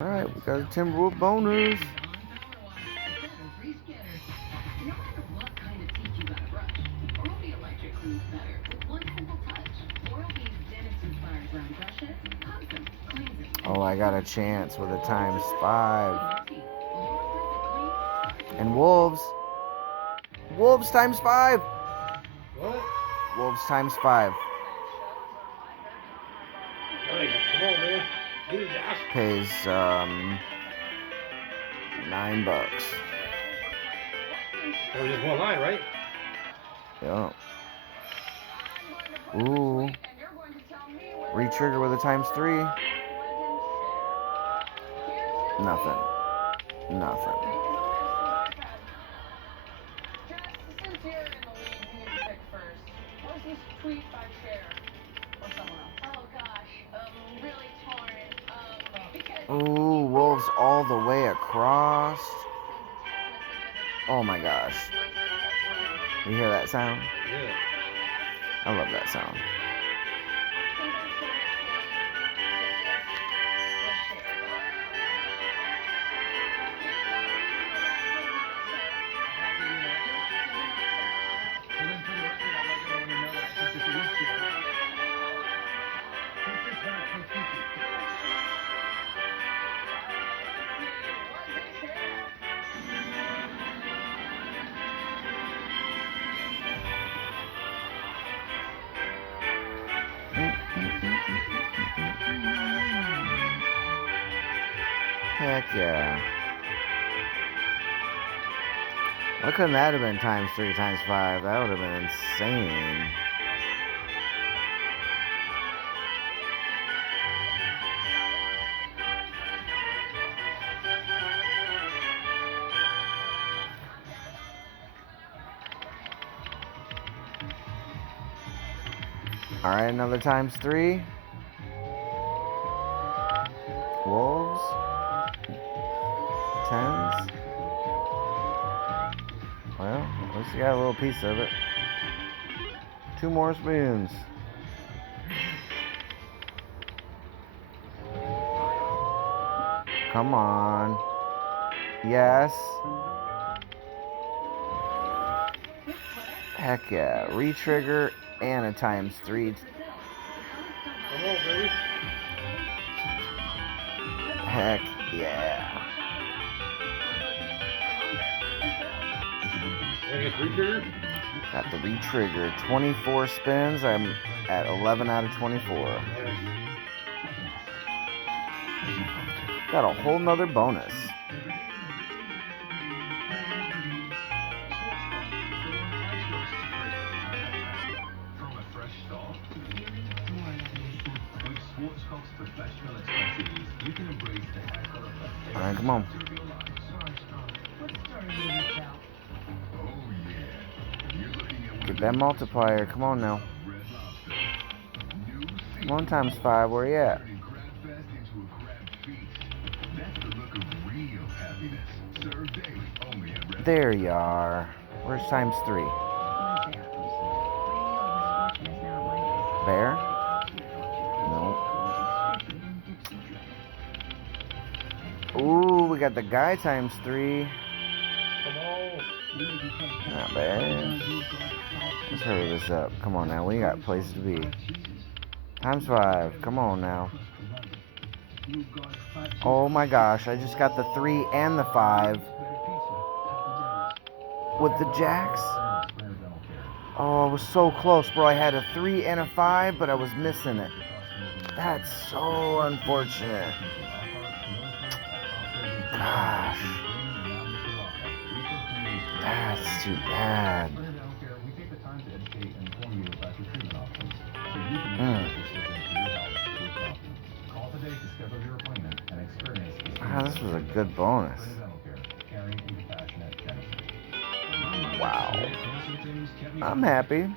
Alright, we got a Timberwolf bonus. Oh, I got a chance with a ×5. And Wolves. Wolves ×5. What? Wolves ×5. Nice. Come on, man. Get his ass. Pays $9. That was just one line, right? Yep. Ooh. Retrigger with a ×3. Nothing. Nothing. Since you're in the lead, you get to pick first. What was this tweet by Cher or someone else? Oh gosh, really torn. Because Ooh, Wolves all the way across. Oh my gosh. You hear that sound? Yeah. I love that sound. Heck yeah. Why couldn't that have been ×3, ×5? That would have been insane. Alright, another ×3. Wolves. 10s. Well, at least you got a little piece of it. 2 more spoons. Come on. Yes. Heck yeah. Retrigger and a ×3. Come on, baby. Heck yeah. Did I get retrigger? Got the retrigger. 24 spins. I'm at 11 out of 24. Got a whole nother bonus. Alright, come on. Get that multiplier. Come on now. Come on, ×5. Where you at? There you are. Where's ×3? Bear? Nope. Ooh, we got the guy ×3. Come on. Not bad. Let's hurry this up. Come on now. We got places to be. ×5. Come on now. Oh my gosh. I just got the 3 and the 5. With the jacks. Oh, I was so close, bro. I had a 3 and a 5, but I was missing it. That's so unfortunate. Gosh. That's too bad. Wow, this was a good bonus. Wow. I'm happy.